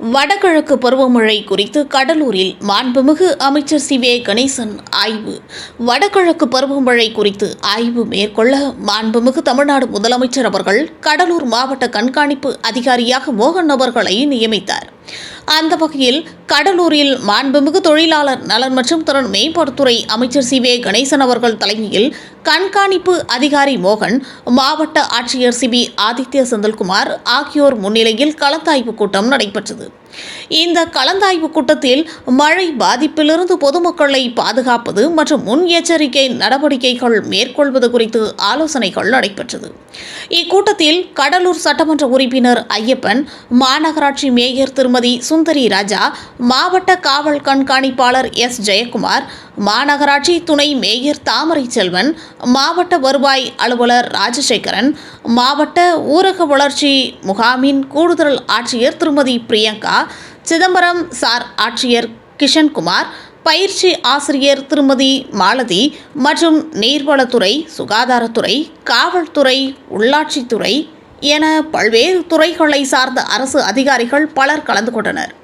வடகிழக்கு பருவமழை குறித்து கடலூரில் மாண்புமிகு அமைச்சர் சி.வே. கணேசன் ஆய்வு. வடகிழக்கு பருவமழை குறித்து ஆய்வு மேற்கொள்ள மாண்புமிகு தமிழ்நாடு முதலமைச்சர் அவர்கள் கடலூர் மாவட்ட கண்காணிப்பு அதிகாரியாக மோகன் அவர்களை நியமித்தார். அந்த வகையில் கடலூரில் மாண்புமிகு தொழிலாளர் நலன் மற்றும் திறன் மேம்பாட்டுத்துறை அமைச்சர் சி.வே. கணேசன் அவர்கள் தலைமையில் கண்காணிப்பு அதிகாரி மோகன், மாவட்ட ஆட்சியர் சி.பி. ஆதித்ய செந்தில்குமார் ஆகியோர் முன்னிலையில் கலந்தாய்வு கூட்டம் நடைபெற்றது. இந்த கலந்தாய்வு கூட்டத்தில் மழை பாதிப்பிலிருந்து பொதுமக்களை பாதுகாப்பது மற்றும் முன்னெச்சரிக்கை நடவடிக்கைகள் மேற்கொள்வது குறித்து ஆலோசனைகள் நடைபெற்றது. இக்கூட்டத்தில் கடலூர் சட்டமன்ற உறுப்பினர் ஐயப்பன், மாநகராட்சி மேயர் திருமதி சுந்தரி ராஜா, மாவட்ட காவல் கண்காணிப்பாளர் எஸ். ஜெயக்குமார், மாநகராட்சி துணை மேயர் தாமரை செல்வன், மாவட்ட வருவாய் அலுவலர் ராஜசேகரன், மாவட்ட ஊரக வளர்ச்சி முகாமின் கூடுதல் ஆட்சியர் திருமதி பிரியங்கா, சிதம்பரம் சார் ஆட்சியர் கிஷன்குமார், பயிற்சி ஆசிரியர் திருமதி மாலதி மற்றும் நீர்வளத்துறை, சுகாதாரத்துறை, காவல்துறை, உள்ளாட்சித்துறை என பல்வேறு துறைகளை சார்ந்த அரசு அதிகாரிகள் பலர் கலந்து கொண்டனர்.